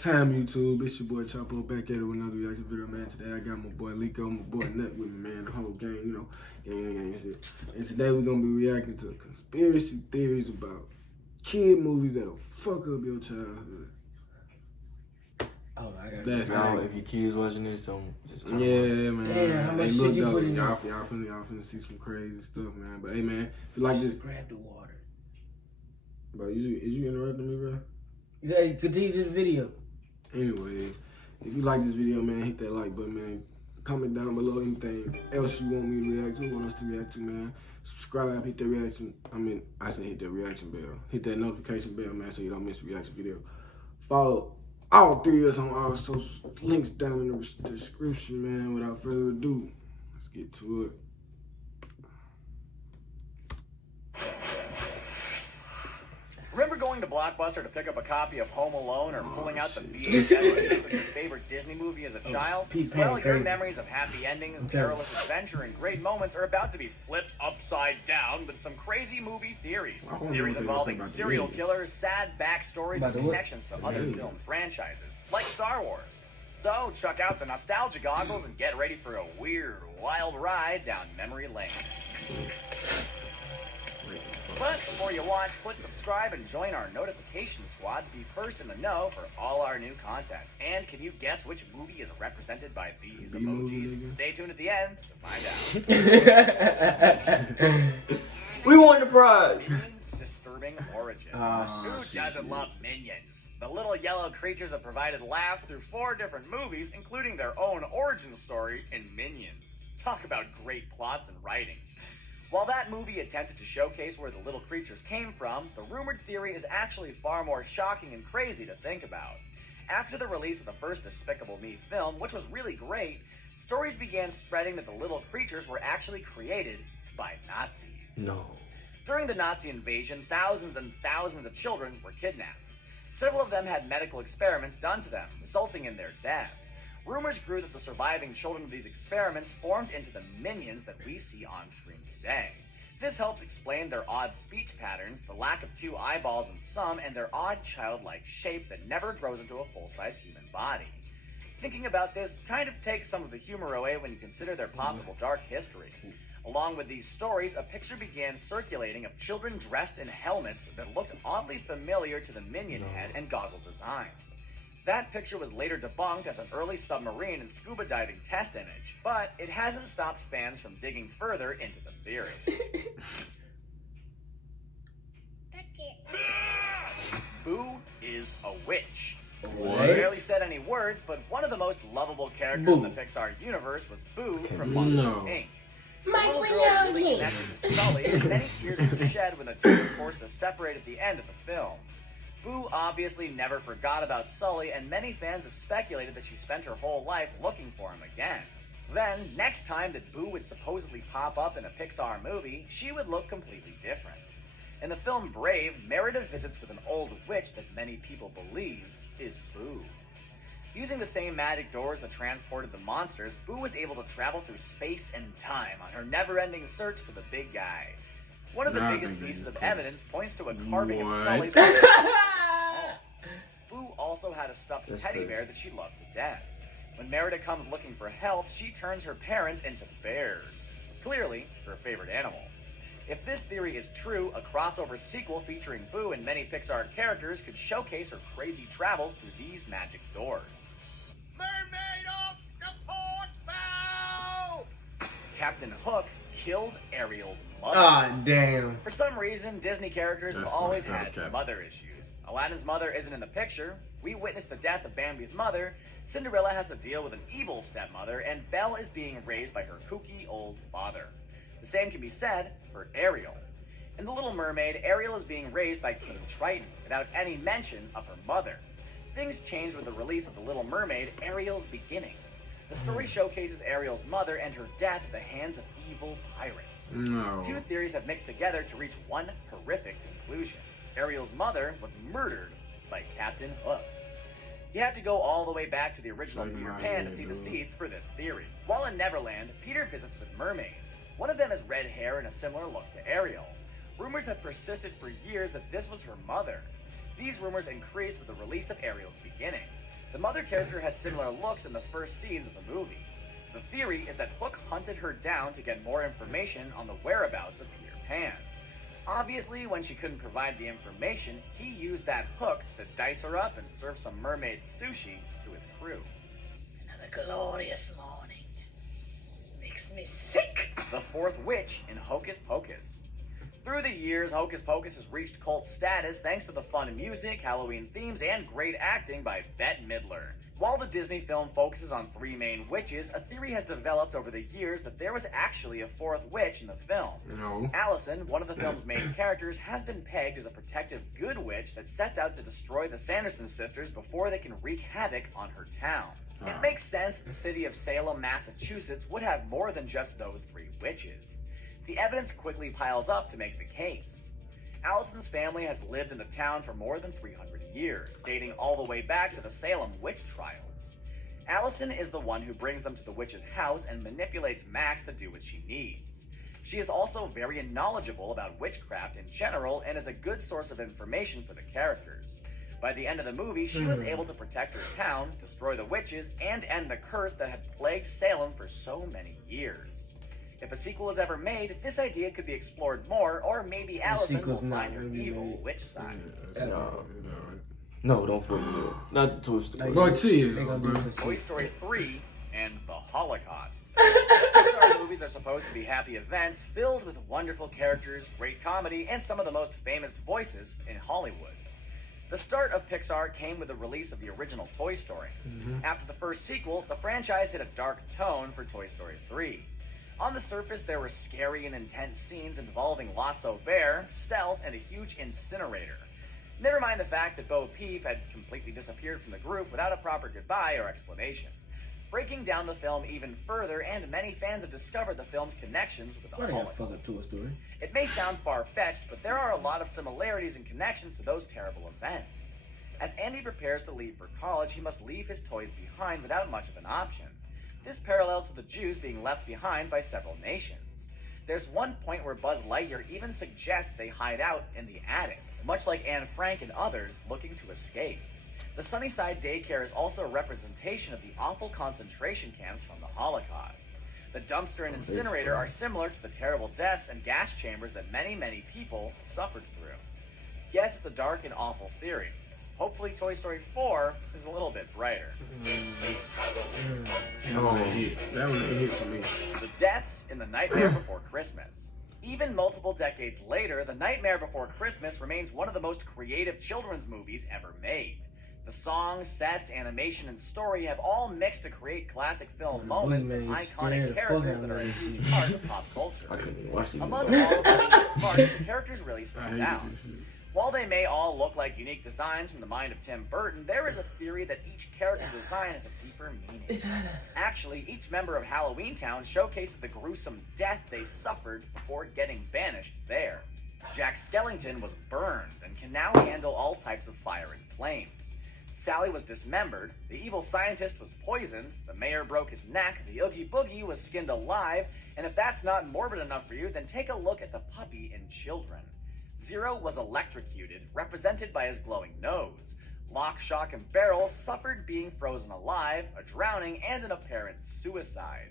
What's time, YouTube? It's your boy Chapo back at it with another reaction video, man. Today I got my boy Lico, my boy Nut with me, man. The whole gang, you know, gang shit. And today we're gonna be reacting to conspiracy theories about kid movies that'll fuck up your childhood. Oh, I got if your kids watching this, don't just turn man. Damn, how much hey, shit look, you though, put in y'all finna see some crazy stuff, man. But hey, man, if you like this, grab the water. Bro, is you interrupting me, bro? Hey, continue this video. Anyway, if you like this video, man, hit that like button, man. Comment down below anything else you want me to react to, want us to react to, man. Subscribe, hit that reaction. I said hit that reaction bell. Hit that notification bell, man, so you don't miss a reaction video. Follow all three of us on all social links down in the description, man. Without further ado, let's get to it. Remember going to Blockbuster to pick up a copy of Home Alone or pulling out the VHS tape of your favorite Disney movie as a child? Well, your memories of happy endings, perilous adventure, and great moments are about to be flipped upside down with some crazy movie theories. Theories involving serial killers, sad backstories, and connections to other film franchises, like Star Wars. So, check out the nostalgia goggles and get ready for a weird, wild ride down memory lane. But before you watch, click subscribe and join our notification squad to be first in the know for all our new content. And can you guess which movie is represented by these emojis? Stay tuned at the end to find out. We won the prize! Minions' disturbing origin. Who doesn't love Minions? The little yellow creatures have provided laughs through 4 different movies, including their own origin story in Minions. Talk about great plots and writing. While that movie attempted to showcase where the little creatures came from, the rumored theory is actually far more shocking and crazy to think about. After the release of the first Despicable Me film, which was really great, stories began spreading that the little creatures were actually created by Nazis. No. During the Nazi invasion, thousands and thousands of children were kidnapped. Several of them had medical experiments done to them, resulting in their death. Rumors grew that the surviving children of these experiments formed into the minions that we see on screen today. This helps explain their odd speech patterns, the lack of 2 eyeballs in some, and their odd childlike shape that never grows into a full-sized human body. Thinking about this kind of takes some of the humor away when you consider their possible dark history. Along with these stories, a picture began circulating of children dressed in helmets that looked oddly familiar to the minion head and goggle design. That picture was later debunked as an early submarine and scuba diving test image, but it hasn't stopped fans from digging further into the theory. Boo is a witch. What? She barely said any words, but one of the most lovable characters in the Pixar universe was Boo from Monsters, Inc. The little girl really connected with Sully, and many tears were shed when the two were forced to separate at the end of the film. Boo obviously never forgot about Sully, and many fans have speculated that she spent her whole life looking for him again. Then, next time that Boo would supposedly pop up in a Pixar movie, she would look completely different. In the film Brave, Merida visits with an old witch that many people believe is Boo. Using the same magic doors that transported the monsters, Boo was able to travel through space and time on her never-ending search for the big guy. One of the biggest pieces of evidence points to a carving of Sully. Boo also had a stuffed teddy bear that she loved to death. When Merida comes looking for help, she turns her parents into bears. Clearly, her favorite animal. If this theory is true, a crossover sequel featuring Boo and many Pixar characters could showcase her crazy travels through these magic doors. Mermaid off the port bow! Captain Hook killed Ariel's mother. Ah, damn. For some reason, Disney characters have always had mother issues. Aladdin's mother isn't in the picture. We witnessed the death of Bambi's mother. Cinderella has to deal with an evil stepmother, and Belle is being raised by her kooky old father. The same can be said for Ariel. In The Little Mermaid, Ariel is being raised by King Triton, without any mention of her mother. Things changed with the release of The Little Mermaid, Ariel's Beginning. The story showcases Ariel's mother and her death at the hands of evil pirates. No. 2 theories have mixed together to reach one horrific conclusion. Ariel's mother was murdered by Captain Hook. You have to go all the way back to the original Peter Pan to see the seeds for this theory. While in Neverland, Peter visits with mermaids. One of them has red hair and a similar look to Ariel. Rumors have persisted for years that this was her mother. These rumors increased with the release of Ariel's Beginning. The mother character has similar looks in the first scenes of the movie. The theory is that Hook hunted her down to get more information on the whereabouts of Peter Pan. Obviously, when she couldn't provide the information, he used that hook to dice her up and serve some mermaid sushi to his crew. Another glorious morning. Makes me sick. The fourth witch in Hocus Pocus. Through the years, Hocus Pocus has reached cult status thanks to the fun music, Halloween themes, and great acting by Bette Midler. While the Disney film focuses on three main witches, a theory has developed over the years that there was actually a fourth witch in the film. No. Allison, one of the film's main characters, has been pegged as a protective good witch that sets out to destroy the Sanderson sisters before they can wreak havoc on her town. It makes sense that the city of Salem, Massachusetts would have more than just those three witches. The evidence quickly piles up to make the case. Allison's family has lived in the town for more than 300 years, dating all the way back to the Salem witch trials. Allison is the one who brings them to the witch's house and manipulates Max to do what she needs. She is also very knowledgeable about witchcraft in general and is a good source of information for the characters. By the end of the movie, she was able to protect her town, destroy the witches, and end the curse that had plagued Salem for so many years. If a sequel is ever made, this idea could be explored more, or maybe Allison will find her evil witch side. No, don't fuck me up. Not the Toy Story. Go to you, They gonna do bro. some Toy shit. Story 3 and the Holocaust. Pixar movies are supposed to be happy events filled with wonderful characters, great comedy, and some of the most famous voices in Hollywood. The start of Pixar came with the release of the original Toy Story. After the first sequel, the franchise hit a dark tone for Toy Story 3. On the surface, there were scary and intense scenes involving Lotso Bear, stealth, and a huge incinerator. Never mind the fact that Bo Peep had completely disappeared from the group without a proper goodbye or explanation. Breaking down the film even further, and many fans have discovered the film's connections with the Why they got fucking Holocaust. Toy Story? It may sound far-fetched, but there are a lot of similarities and connections to those terrible events. As Andy prepares to leave for college, he must leave his toys behind without much of an option. This parallels to the Jews being left behind by several nations. There's one point where Buzz Lightyear even suggests they hide out in the attic, much like Anne Frank and others looking to escape. The Sunnyside Daycare is also a representation of the awful concentration camps from the Holocaust. The dumpster and incinerator are similar to the terrible deaths and gas chambers that many, many people suffered through. Yes, it's a dark and awful theory. Hopefully Toy Story 4 is a little bit brighter. That one ain't hit. That one ain't hit for me. The deaths in The Nightmare Before Christmas. Even multiple decades later, The Nightmare Before Christmas remains one of the most creative children's movies ever made. The songs, sets, animation, and story have all mixed to create classic film moments and iconic characters that are a huge part of pop culture. I couldn't even watch it. Among all of the parts, the characters really I stand hate out. this shit. While they may all look like unique designs from the mind of Tim Burton, there is a theory that each character design has a deeper meaning. Actually, each member of Halloweentown showcases the gruesome death they suffered before getting banished there. Jack Skellington was burned and can now handle all types of fire and flames. Sally was dismembered, the evil scientist was poisoned, the mayor broke his neck, the Oogie Boogie was skinned alive, and if that's not morbid enough for you, then take a look at the puppy in Children. Zero was electrocuted, represented by his glowing nose. Lock, Shock, and Barrel suffered being frozen alive, a drowning, and an apparent suicide.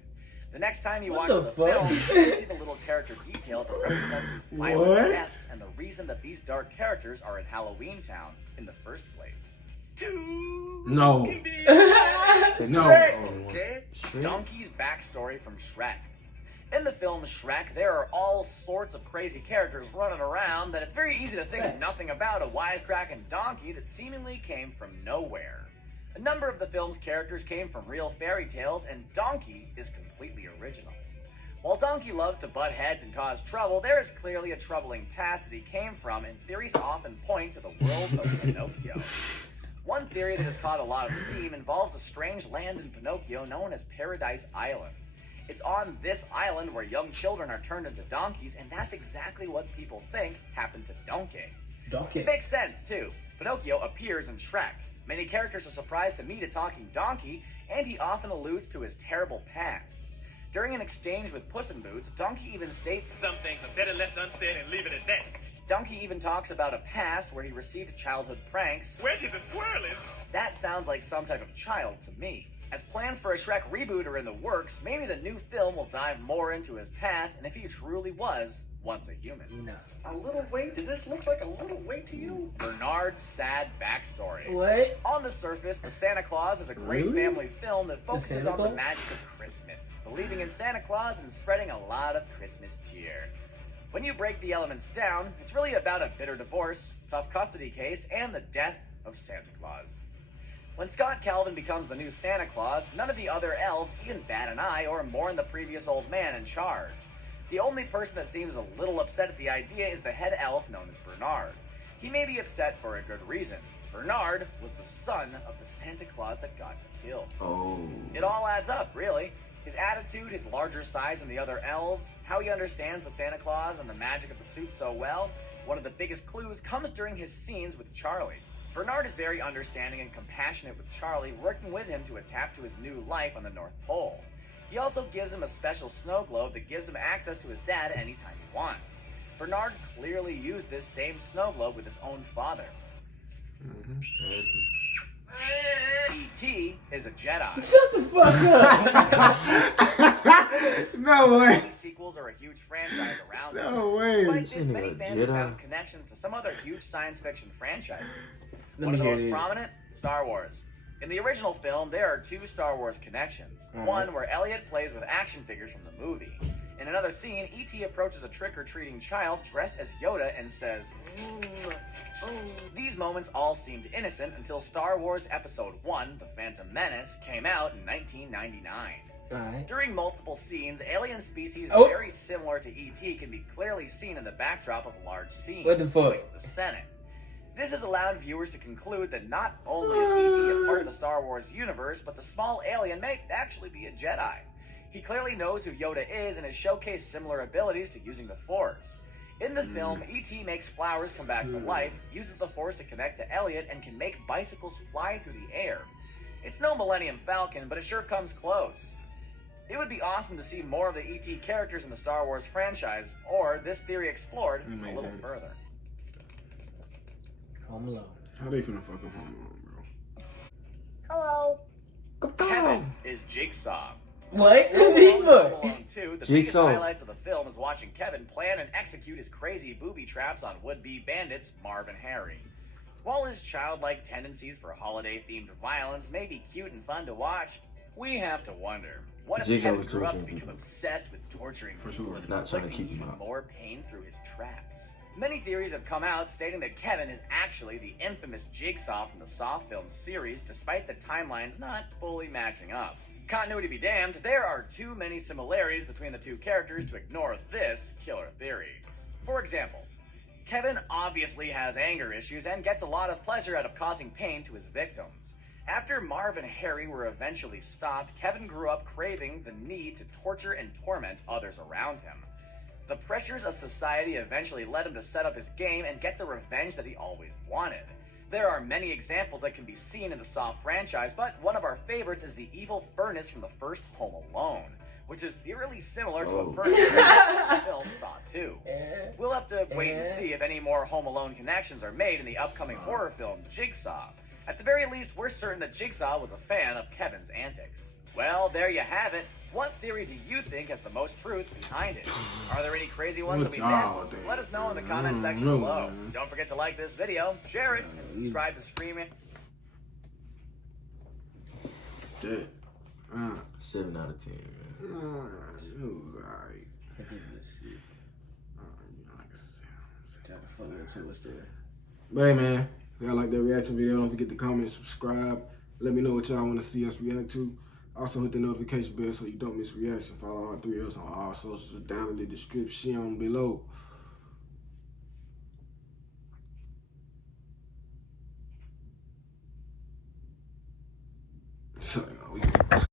The next time you watch the the fuck? film, you can see the little character details that represent these violent What? deaths and the reason that these dark characters are in Halloweentown in the first place. No. No. Okay. Donkey's backstory from Shrek. In the film Shrek, there are all sorts of crazy characters running around that it's very easy to think nothing about a wisecracking donkey that seemingly came from nowhere. A number of the film's characters came from real fairy tales, and Donkey is completely original. While Donkey loves to butt heads and cause trouble, there is clearly a troubling past that he came from, and theories often point to the world of Pinocchio. One theory that has caught a lot of steam involves a strange land in Pinocchio known as Paradise Island. It's on this island where young children are turned into donkeys, and that's exactly what people think happened to Donkey. Donkey. It makes sense, too. Pinocchio appears in Shrek. Many characters are surprised to meet a talking donkey, and he often alludes to his terrible past. During an exchange with Puss in Boots, Donkey even states, Some things are better left unsaid and leave it at that. Donkey even talks about a past where he received childhood pranks. Wedges and swirlies. That sounds like some type of child to me. As plans for a Shrek reboot are in the works, maybe the new film will dive more into his past and if he truly was once a human. No. A little weight? Does this look like a little weight to you? Bernard's sad backstory. What? On the surface, The Santa Claus is a great family film that focuses Santa on the Claus? magic of Christmas, believing in Santa Claus and spreading a lot of Christmas cheer. When you break the elements down, it's really about a bitter divorce, tough custody case, and the death of Santa Claus. When Scott Calvin becomes the new Santa Claus, none of the other elves even bat an eye or mourn the previous old man in charge. The only person that seems a little upset at the idea is the head elf known as Bernard. He may be upset for a good reason. Bernard was the son of the Santa Claus that got killed. Oh. It all adds up, really. His attitude, his larger size than the other elves, how he understands the Santa Claus and the magic of the suit so well. One of the biggest clues comes during his scenes with Charlie. Bernard is very understanding and compassionate with Charlie, working with him to adapt to his new life on the North Pole. He also gives him a special snow globe that gives him access to his dad anytime he wants. Bernard clearly used this same snow globe with his own father. E.T. is a Jedi. Shut the fuck up. No way. Many sequels are a huge franchise around it. No way. Despite this, Isn't many it a fans have Jedi? found connections to some other huge science fiction franchises. Let One me of the hear most this. prominent, Star Wars. In the original film, there are two Star Wars connections. One where Elliot plays with action figures from the movie. In another scene, E.T. approaches a trick-or-treating child dressed as Yoda and says, These moments all seemed innocent until Star Wars Episode 1, The Phantom Menace, came out in 1999. Alright. During multiple scenes, alien species Oh. very similar to E.T. can be clearly seen in the backdrop of large scenes, What the fuck? like the Senate. This has allowed viewers to conclude that not only is E.T. a part of the Star Wars universe, but the small alien may actually be a Jedi. He clearly knows who Yoda is and has showcased similar abilities to using the Force. In the film, E.T. makes flowers come back to life, uses the Force to connect to Elliot, and can make bicycles fly through the air. It's no Millennium Falcon, but it sure comes close. It would be awesome to see more of the E.T. characters in the Star Wars franchise, or this theory explored a little sense. further. Home Alone. How they finna fuck up Home Alone, bro? Hello. Kevin is Jigsaw. What? Home These Alone fuck. 2, the biggest Jigsaw. highlights of the film is watching Kevin plan and execute his crazy booby traps on would-be bandits Marv and Harry. While his childlike tendencies for holiday-themed violence may be cute and fun to watch, we have to wonder, what if Jigsaw Kevin was grew up to torturing become people. obsessed with torturing For people sure. and Not trying to inflicting keep him even out. more pain through his traps? Many theories have come out stating that Kevin is actually the infamous Jigsaw from the Saw film series, despite the timelines not fully matching up. Continuity be damned, there are too many similarities between the two characters to ignore this killer theory. For example, Kevin obviously has anger issues and gets a lot of pleasure out of causing pain to his victims. After Marv and Harry were eventually stopped, Kevin grew up craving the need to torture and torment others around him. The pressures of society eventually led him to set up his game and get the revenge that he always wanted. There are many examples that can be seen in the Saw franchise, but one of our favorites is the evil furnace from the first Home Alone, which is eerily similar to a furnace from the film Saw 2. We'll have to wait and see if any more Home Alone connections are made in the upcoming horror film Jigsaw. At the very least, we're certain that Jigsaw was a fan of Kevin's antics. Well, there you have it. What theory do you think has the most truth behind it? Are there any crazy ones that we What y'all missed? think, Let us know in the man? comment I don't section know, below. man. Don't forget to like this video, share it, and subscribe to Screaming. That. 7 out of 10, man. It was alright. Let's see. Like a seven. Try to fuck up to what's there. But hey, man, if y'all like that reaction video, don't forget to comment, subscribe. Let me know what y'all want to see us react to. Also hit the notification bell so you don't miss reaction. Follow all three of us on all socials down in the description below.